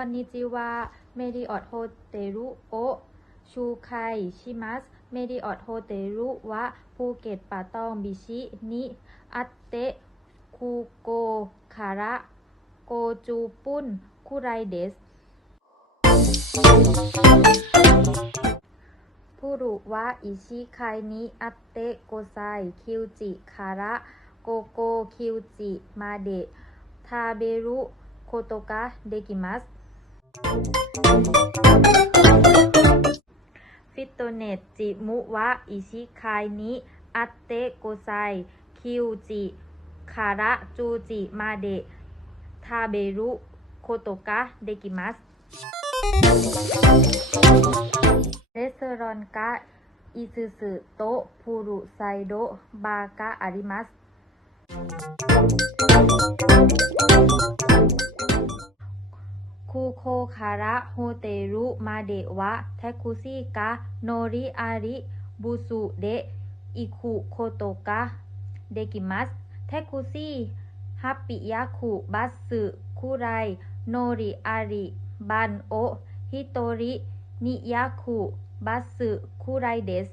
อนนิจิวาเมดิออตโฮเตรุโอชูไคชิมัสเมดิออตโฮเตรุวะภูเก็ตปาตองบิชินิอัตเตะคูโกคาระโกจูปุนคุไรเดสพูรุวะอิชิไคนิอัตเตะโกไซคิวจิคาระโกโกคิวจิมาเดะทาเบรุโคโตกะเดกิมัสฟิตโตเนตจิมุวะอิชิไคนิอัตเตะโกไซคิวจิคาระจูจิมาเดะทาเบรุโคโตกะเดกิมัสเรสเตอรอนกะอิซึสึโตะฟูรุไซโดะบากะอาริมัสคูโคคาระโฮเตรุมาเดะวะแทคุซิกะโนริอาริบุสุเดะอิคุโคโตกะเดกิมัสแทคุซิฮัปปิยะคุบัตสึคุไรโนริอาริบันโอฮิโตรินิยะคุบัตสึคุไรเดส